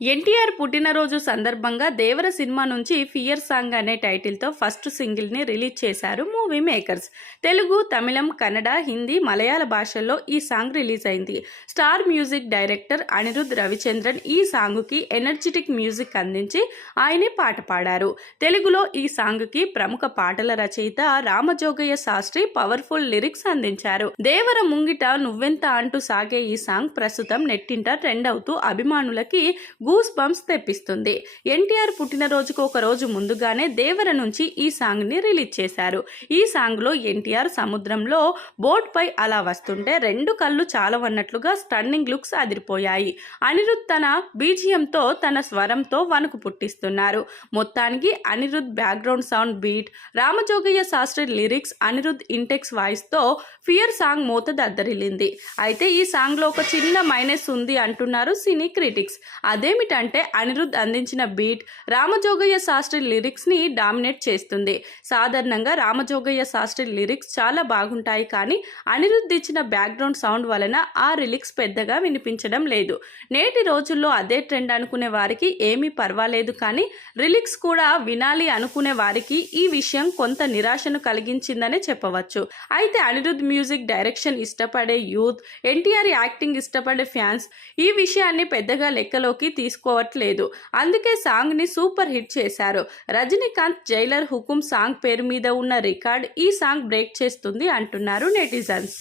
ఎన్టీఆర్ పుట్టినరోజు సందర్భంగా దేవర సినిమా నుంచి ఫియర్ సాంగ్ అనే టైటిల్తో ఫస్ట్ సింగిల్ని రిలీజ్ చేశారు మూవీ మేకర్స్. తెలుగు తమిళం కన్నడ హిందీ మలయాళ భాషల్లో ఈ సాంగ్ రిలీజ్ అయింది. Star music director Anirudh Ravichander ఈ సాంగ్కి ఎనర్జెటిక్ మ్యూజిక్ అందించి ఆయనే పాట పాడారు. తెలుగులో ఈ సాంగ్కి ప్రముఖ పాటల రచయిత రామజోగయ్య శాస్త్రి పవర్ఫుల్ లిరిక్స్ అందించారు. దేవర ముంగిట నువ్వెంత అంటూ సాగే ఈ సాంగ్ ప్రస్తుతం నెట్టింట ట్రెండ్ అవుతూ అభిమానులకి గూస్ బంప్స్ తెప్పిస్తుంది. ఎన్టీఆర్ పుట్టినరోజుకు ఒక రోజు ముందుగానే దేవర నుంచి ఈ సాంగ్ని రిలీజ్ చేశారు. ఈ సాంగ్లో ఎన్టీఆర్ సముద్రంలో బోట్ పై అలా వస్తుంటే రెండు కళ్ళు చాలవన్నట్లుగా స్టన్నింగ్ లుక్స్ అదిరిపోయాయి. అనిరుద్ తన బీజియంతో తన స్వరంతో వణుకు పుట్టిస్తున్నారు. మొత్తానికి Anirudh background sound beat Ramajogayya Shastri lyrics Anirudh intense వాయిస్తో fear song మోత దద్దరిల్లింది అయితే ఈ సాంగ్లో ఒక చిన్న మైనస్ ఉంది అంటున్నారు సినీ క్రిటిక్స్. అదే ఏమిటంటే అనిరుద్ అందించిన బీట్ రామజోగయ్య శాస్త్రి లిరిక్స్ని డామినేట్ చేస్తుంది. సాధారణంగా రామజోగయ్య శాస్త్రి లిరిక్స్ చాలా బాగుంటాయి కానీ అనిరుద్ధ్ ఇచ్చిన బ్యాక్గ్రౌండ్ సౌండ్ వలన ఆ లిరిక్స్ పెద్దగా వినిపించడం లేదు. నేటి రోజుల్లో అదే ట్రెండ్ అనుకునే వారికి ఏమీ పర్వాలేదు కానీ రిలిక్స్ కూడా వినాలి అనుకునే వారికి ఈ విషయం కొంత నిరాశను కలిగించిందనే చెప్పవచ్చు. అయితే అనిరుద్ధ్ మ్యూజిక్ డైరెక్షన్ ఇష్టపడే యూత్ ఎన్టీఆర్ యాక్టింగ్ ఇష్టపడే ఫ్యాన్స్ ఈ విషయాన్ని పెద్దగా లెక్కలోకి తీసుకోవట్లేదు. అందుకే సాంగ్ని సూపర్ హిట్ చేశారు. రజనీకాంత్ జైలర్ హుకుం సాంగ్ పేరు మీద ఉన్న రికార్డ్ ఈ సాంగ్ బ్రేక్ చేస్తుంది అంటున్నారు నెటిజన్స్.